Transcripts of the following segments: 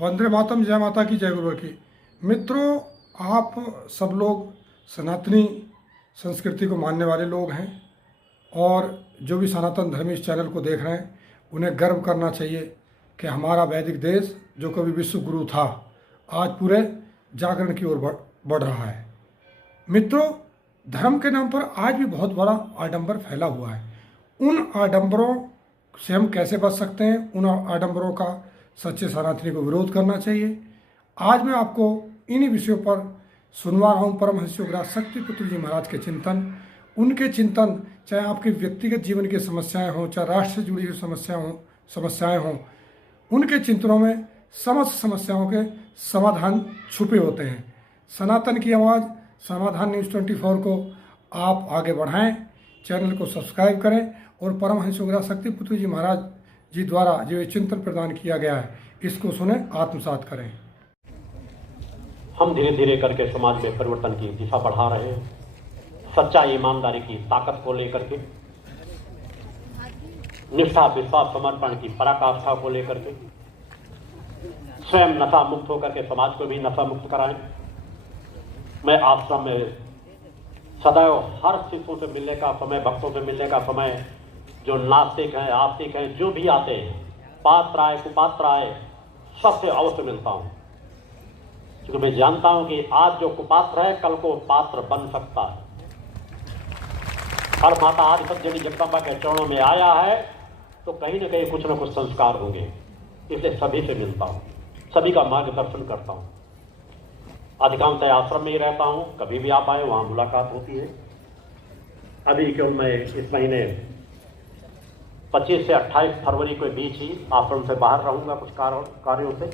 वंदे मातरम, जय माता की, जय गुरुवर की। मित्रों, आप सब लोग सनातनी संस्कृति को मानने वाले लोग हैं और जो भी सनातन धर्मी इस चैनल को देख रहे हैं उन्हें गर्व करना चाहिए कि हमारा वैदिक देश जो कभी विश्व गुरु था आज पूरे जागरण की ओर बढ़ रहा है। मित्रों, धर्म के नाम पर आज भी बहुत बड़ा आडंबर फैला हुआ है। उन आडंबरों से हम कैसे बच सकते हैं, उन आडंबरों का सच्चे सनातनी को विरोध करना चाहिए। आज मैं आपको इन्हीं विषयों पर सुनवा रहा हूँ परमहंस योगराज शक्तिपुत्र जी महाराज के चिंतन। उनके चिंतन चाहे आपके व्यक्तिगत जीवन की समस्याएं हों, चाहे राष्ट्र से जुड़ी हुई समस्याएं हों, उनके चिंतनों में समस्त समस्याओं के समाधान छुपे होते हैं। सनातन की आवाज़ समाधान न्यूज़ 24 को आप आगे बढ़ाएं, चैनल को सब्सक्राइब करें और परमहंस योगराज शक्तिपुत्र जी महाराज जी द्वारा जो ये चिंतन प्रदान किया गया है इसको सुने, आत्मसात करें। हम धीरे धीरे करके समाज में परिवर्तन की दिशा बढ़ा रहे हैं, सच्चाई ईमानदारी की ताकत को लेकर के, निष्ठा विश्वास समर्पण की पराकाष्ठा को लेकर के, स्वयं नशा मुक्त होकर के समाज को भी नशा मुक्त कराएं। मैं आश्रम में सदैव हर शिष्यों से मिलने का समय, भक्तों से मिलने का समय, जो नास्तिक हैं आस्तिक हैं जो भी आते हैं, पात्र आए कुपात्र आए, सबसे अवश्य मिलता हूँ, क्योंकि मैं जानता हूं कि आज जो कुपात्र है कल को पात्र बन सकता है। और माता आदिशक्ति जगदम्बा के चरणों में आया है तो कहीं न कहीं कुछ न कुछ संस्कार होंगे, इसलिए सभी से मिलता हूं, सभी का मार्गदर्शन करता हूं। अधिकांशतः आश्रम में ही रहता हूं, कभी भी आप आए वहां मुलाकात होती है। अभी केवल मैं इस महीने 25 से 28 फरवरी के बीच ही आश्रम से बाहर रहूंगा कुछ कार्यों से।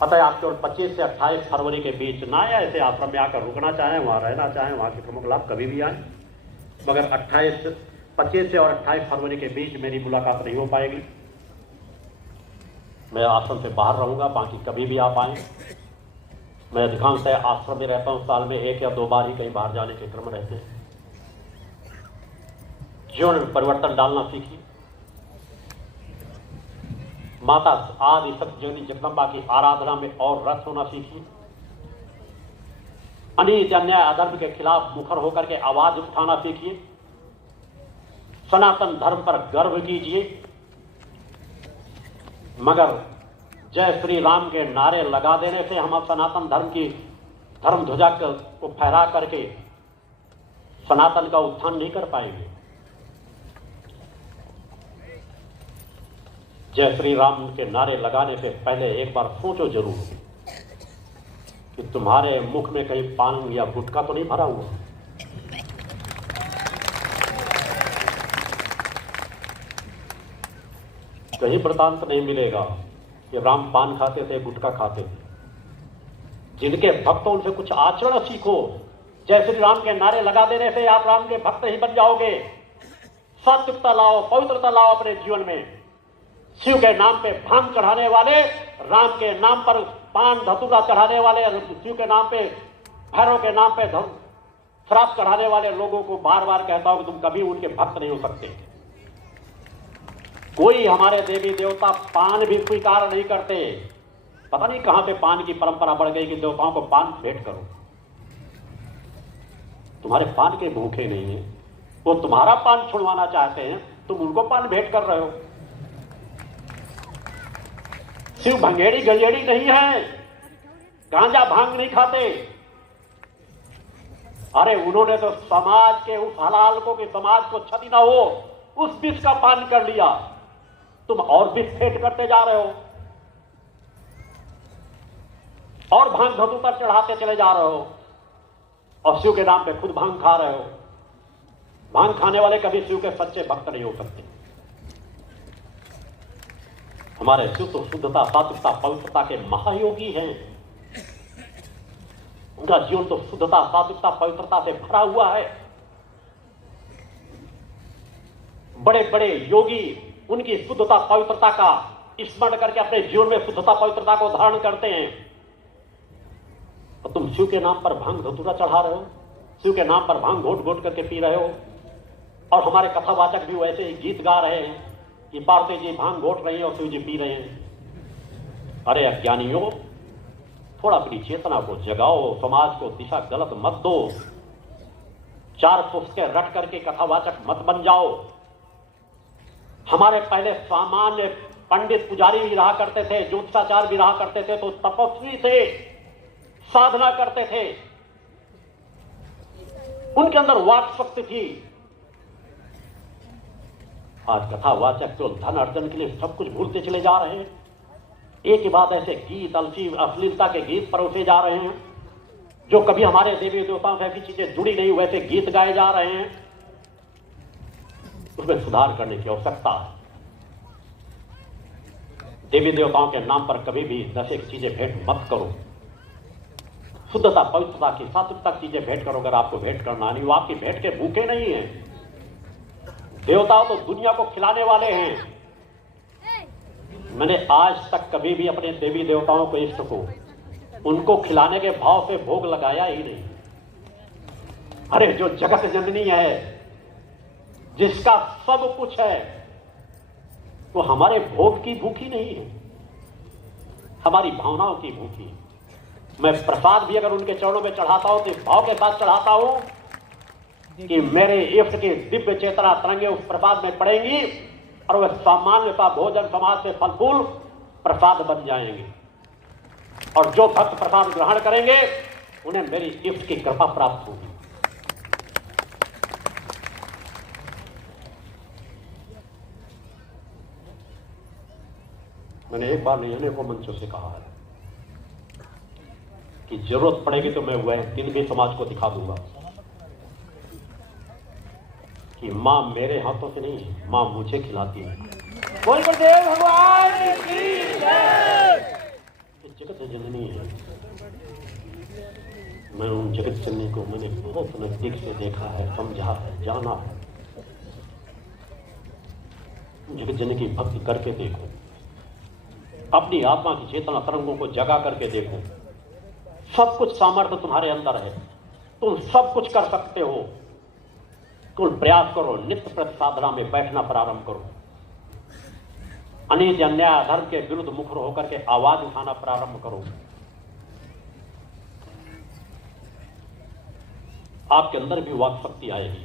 पता है, आप केवल 25 से 28 फरवरी के बीच ना या ऐसे आश्रम में आकर रुकना चाहें, वहाँ रहना चाहें, वहाँ के प्रमुख लाभ कभी भी आए, मगर 25 से और 28 फरवरी के बीच मेरी मुलाकात नहीं हो पाएगी। मैं आश्रम से बाहर रहूंगा, बाकी कभी भी आप आएँ। मैं अधिकांशतः आश्रम में रहता हूँ, साल में 1 या 2 बार ही कहीं बाहर जाने के क्रम रहते हैं। जीवन में परिवर्तन डालना सीखिए। माता आदिशक्ति जगदम्बा की आराधना में और रस होना सीखिए। अनीति अन्याय अधर्म के खिलाफ मुखर होकर के आवाज उठाना सीखिए। सनातन धर्म पर गर्व कीजिए, मगर जय श्री राम के नारे लगा देने से हम सनातन धर्म की धर्म ध्वजा को फहरा करके सनातन का उत्थान नहीं कर पाएंगे। जय श्री राम के नारे लगाने से पहले एक बार सोचो जरूर कि तुम्हारे मुख में कहीं पान या गुटखा तो नहीं भरा हुआ। कहीं वृतांत नहीं मिलेगा कि राम पान खाते थे, गुटखा खाते थे। जिनके भक्त उनसे कुछ आचरण सीखो। जय श्री राम के नारे लगा देने से आप राम के भक्त ही बन जाओगे। सात्विकता लाओ, पवित्रता लाओ अपने जीवन में। शिव के नाम पे भांग चढ़ाने वाले, राम के नाम पर पान धतूरा चढ़ाने वाले, शिव के नाम पे, भैरव के नाम पे शराब चढ़ाने वाले लोगों को बार बार कहता हूं कि तुम कभी उनके भक्त नहीं हो सकते। कोई हमारे देवी देवता पान भी स्वीकार नहीं करते। पता नहीं कहां से पान की परंपरा बढ़ गई कि देवताओं को पान भेंट करो। तुम्हारे पान के भूखे नहीं है, वो तुम्हारा पान छुड़वाना चाहते हैं, तुम उनको पान भेंट कर रहे हो। शिव भंगेड़ी गंजेड़ी नहीं है, गांजा भांग नहीं खाते। अरे उन्होंने तो समाज के उस हलाल को कि समाज को क्षति ना हो उस विष का पान कर लिया। तुम और विष फेंट करते जा रहे हो और भांग धतूरा चढ़ाते चले जा रहे हो और शिव के नाम पे खुद भांग खा रहे हो। भांग खाने वाले कभी शिव के सच्चे भक्त नहीं हो सकते। हमारे शिव तो शुद्धता, सात्विकता, पवित्रता के महायोगी हैं। उनका जीवन तो शुद्धता, सात्विकता, पवित्रता से भरा हुआ है। बड़े बड़े योगी उनकी शुद्धता, पवित्रता का स्मरण करके अपने जीवन में शुद्धता, पवित्रता को धारण करते हैं। और तुम शिव के नाम पर भांग धतूरा चढ़ा रहे हो, शिव के नाम पर भांग घोट घोट करके पी रहे हो। और हमारे कथावाचक भी वैसे ही गीत गा रहे हैं कि पार्वती जी भांग घोट रही हैं और शिव जी पी रहे हैं। अरे अज्ञानियों, थोड़ा अपनी चेतना को जगाओ, समाज को दिशा गलत मत दो, चार पुस्तकें रट करके कथावाचक मत बन जाओ। हमारे पहले सामान्य पंडित पुजारी भी रहा करते थे, ज्योतिषाचार्य भी रहा करते थे, तो तपस्वी थे, साधना करते थे, उनके अंदर वाक शक्ति थी। आज कथावाचक तो धन अर्जन के लिए सब कुछ भूलते चले जा रहे हैं। एक के बाद ऐसे गीत, अश्लीलता के गीत परोसे जा रहे हैं, जो कभी हमारे देवी देवताओं से ऐसी चीजें जुड़ी नहीं, वैसे गीत गाए जा रहे हैं। उसमें सुधार करने की आवश्यकता है। देवी देवताओं के नाम पर कभी भी नशे की चीजें भेंट मत करो। शुद्धता, पवित्रता की, सात्विकता की चीजें भेंट करो। अगर आपको भेंट करना नहीं, वो आपकी भेंट के भूखे नहीं है। देवता तो दुनिया को खिलाने वाले हैं। मैंने आज तक कभी भी अपने देवी देवताओं को, इष्ट को, उनको खिलाने के भाव से भोग लगाया ही नहीं। अरे जो जगत जननी है, जिसका सब कुछ है, वो हमारे भोग की भूखी नहीं है, हमारी भावनाओं की भूखी है। मैं प्रसाद भी अगर उनके चरणों में चढ़ाता हूं तो इस भाव के साथ चढ़ाता हूं कि मेरे इष्ट की दिव्य चेतना तरंगे उस प्रसाद में पड़ेंगी और वह सामान्य सा भोजन समाज से फल फूल प्रसाद बन जाएंगे। और जो भक्त प्रसाद ग्रहण करेंगे उन्हें मेरी इष्ट की कृपा प्राप्त होगी। मैंने एक बार नहीं, अनेकों मंचों से कहा है कि जरूरत पड़ेगी तो मैं वह दिन भी समाज को दिखा दूंगा कि मां मेरे हाथों से नहीं, मां मुझे खिलाती है। बोल गुरुदेव भगवान की जय। जगत जननी है। मैं उन जगत जननी को मैंने बहुत नजदीक से देखा है, समझा है, जाना है। जगत जननी की भक्ति करके देखो, अपनी आत्मा की चेतना तरंगों को जगा करके देखो। सब कुछ सामर्थ्य तुम्हारे अंदर है, तुम सब कुछ कर सकते हो। तुम प्रयास करो, नित्य प्रति साधना में बैठना प्रारंभ करो, अनित अन्याय अधर्म के विरुद्ध मुखर होकर के आवाज उठाना प्रारंभ करो। आपके अंदर भी वाक शक्ति आएगी।